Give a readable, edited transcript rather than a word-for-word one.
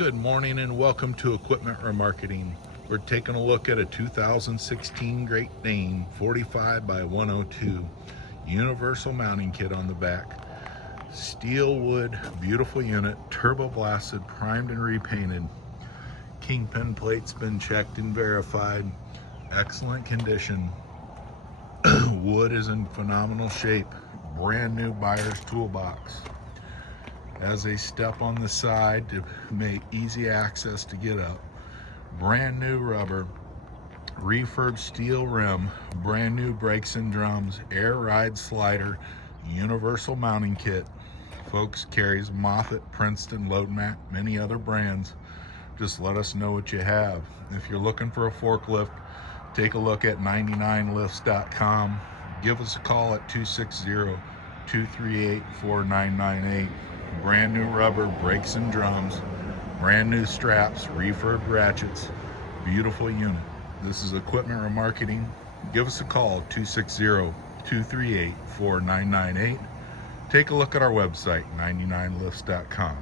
Good morning and welcome to Equipment Remarketing. We're taking a look at a 2016 Great Dane 45 by 102 universal mounting kit on the back. Steel wood, beautiful unit, turbo blasted, primed and repainted. Kingpin plate's been checked and verified. Excellent condition. Wood is in phenomenal shape. Brand new buyer's toolbox. As a step on the side to make easy access to get up. Brand new rubber, refurb steel rim, brand new brakes and drums, air ride slider, universal mounting kit. Folks, carries Moffett, Princeton, Load Mat, many other brands. Just let us know what you have. If you're looking for a forklift, take a look at 99lifts.com. Give us a call at 260-238-4998. Brand new rubber, brakes and drums, brand new straps, refurb ratchets, beautiful unit. This is Equipment Remarketing. Give us a call, 260-238-4998. Take a look at our website, 99lifts.com.